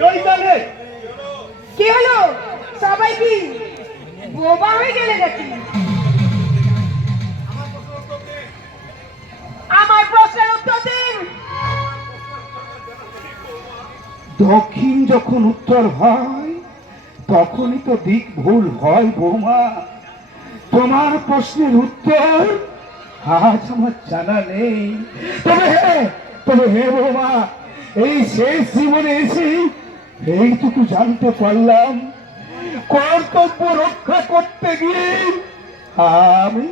চৈতালি কি হলো? সবাই কি বোবা হয়ে গেলে নাকি? আমার প্রশ্নের উত্তর দিন। দক্ষিণ যখন উত্তর হয় তখনই তো দিক ভুল হয় বৌমা। তোমার প্রশ্নের উত্তর আজ আমার জানা নেই। তবে হে বৌমা, এই শেষ জীবনে এসে এইটুকু জানতে পারলাম, কর্তব্য রক্ষা করতে গিয়ে আমি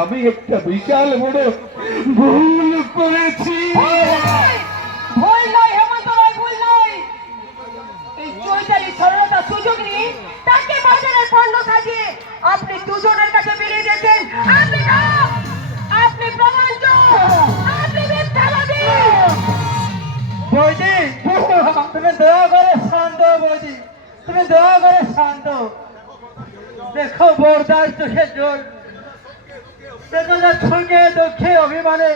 আমি একটা বিশাল বড় ভুল করেছি। ভুল নয় হেমন্ত রায়, ভুল নয়। এই চৈতালি সরলতা সুযোগ নিয়ে তাকে বাজারের পণ্য সাজিয়ে আপনি দুজনের কাছে বেরিয়ে দিয়েছেন। আপনি প্রমাণিত, আপনি মিথ্যাবাদী। বৌদি, তুমি দয়া করে শান্ত বৌদি, তুমি দয়া করে শান্ত। দেখো বর্দার চোখে জল, বেদনা ছুঁকে দুঃখে অভিমানে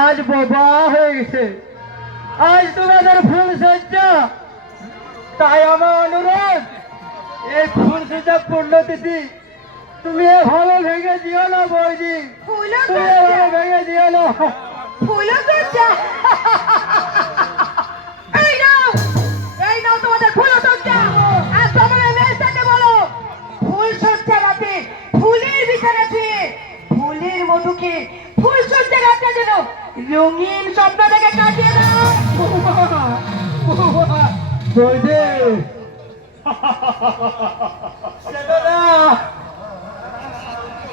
আজ বোবা হয়ে গেছে। আজ তোমাদের ফুল সজ্জা, তাই আমার অনুরোধ, এই ফুল সজ্জা পূর্ণতিথি তুমি ভালো ভেঙে দিও না বৌদি, ফুলও তুমি সজ্জা, ভালো ভেঙে দিও না। ফুলও সজ্জা। এই নাও তোমাদের ফুল সজ্জা। আর তোমার মেয়েটাকে বলো, ফুল সজ্জা রাতে ফুলের বিছানা ছুঁয়ে ফুলের মধুকে ফুল সজ্জা রাতে যেন রঙিন স্বপ্নটাকে কাটিয়ে দাও। বৌদি, সেটা না।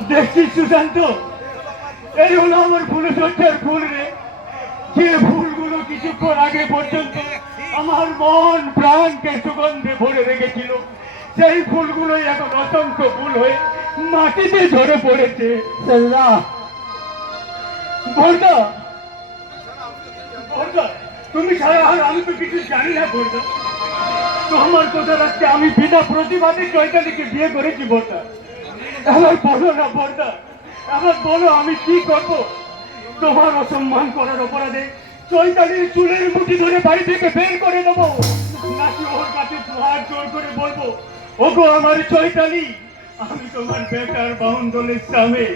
দেখছিস সুশান্ত, এই হলো আমার ফুলে সজ্জার ফুল রে। যে ফুলগুলো কিছুক্ষণ আগে পর্যন্ত আমার মন প্রাণকে সুগন্ধে ভরে রেখেছিল, সেই ফুলগুলোই এখন অসংখ্য ফুল হয়ে মাটিতে ঝরে পড়েছে। সেটা বর্দা, বর্দা, তুমি ছাড়া আর আমি তো কিছু জানি না বর্দা। তোমার কথা রাখতে আমি বিনা প্রতিবাদে চৈতালিকে বিয়ে করেছি বর্দা। আমার বলো না বর্দা, আমার বলো আমি কি করব? তোমার অসম্মান করার অপরাধে চৈতালির চুলের মুঠি ধরে বাড়ি থেকে বের করে দেবো, নাকি ওর কাছে দুহাত জোর করে বলবো, ওগো আমার চৈতালি, আমি তোমার বেটার বাউন্ডলের স্বামী,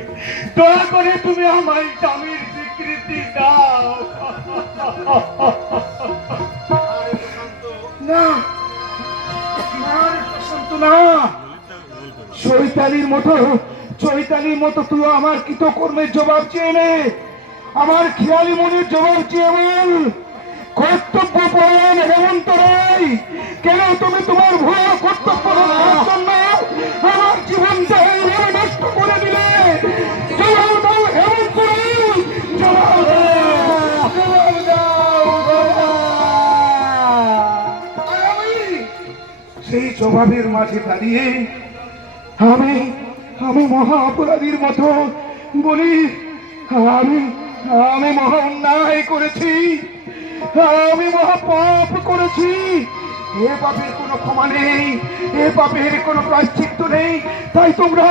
দয়া করে তুমি আমার স্বামীর স্বীকৃতি দাও। না না, চৈতালির মতো তুই আমার কৃতকর্মের জবাব চেয়ে নে, আমার খেয়ালি মনের জবাব চেয়ে বল, কর্তব্য পরায়ণ হেমন্ত রায়, কেন তুমি তোমার ভুল কর্তব্য রক্ষার জন্য আমার জীবনটা এইভাবে নষ্ট করে দিলে? জবাব দাও হেমন্ত রায়, জবাব দাও, জবাব দাও। আর আমি সেই জবাবের মাঝে দাঁড়িয়ে আমি আমি মহা অপরাধীর মতো বলি, আমি আমি মহা অন্যায় করেছি, আমি মহা পাপ করেছি। এ পাপের কোনো ক্ষমা নেই, এ পাপের কোনো প্রায়শ্চিত্ত নেই। তাই তোমরা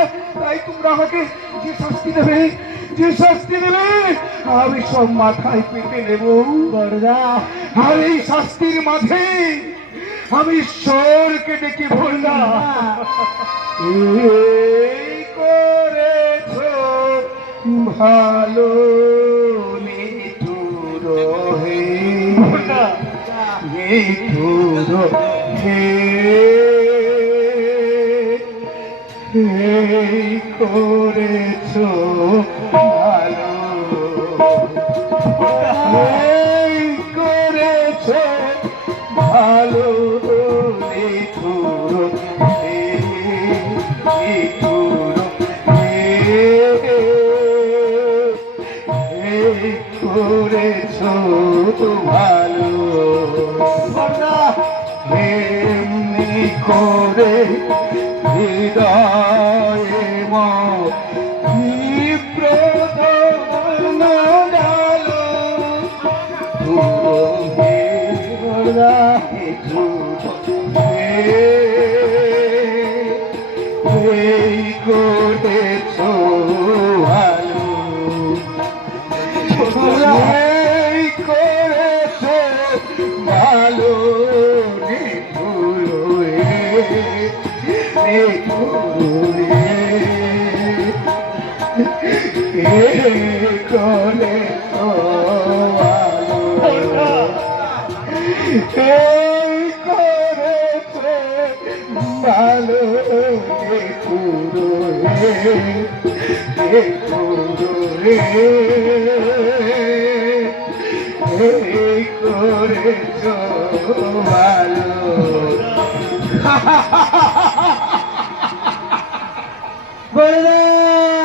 আমাকে যে শাস্তি দেবে আমি সব মাথায় পেতে নেব বড়দা। আর এই শাস্তির মাঝে আমি ঈশ্বরকে ডেকে বললাম, এই করেছ ভালো নিঠুর হে, নিঠুর হে, এই করেছ ভালো, এই করেছ ভালো নিঠুর হে, নিঠুর হে, এই করেছ ভালো। এমনি করে হৃদয়ে ডালো, এই করেছ ভালো, এই করেছ ভালো এ করে ভালো এই করেছে ভালো এ করে এই করেছ ভালো বড়দা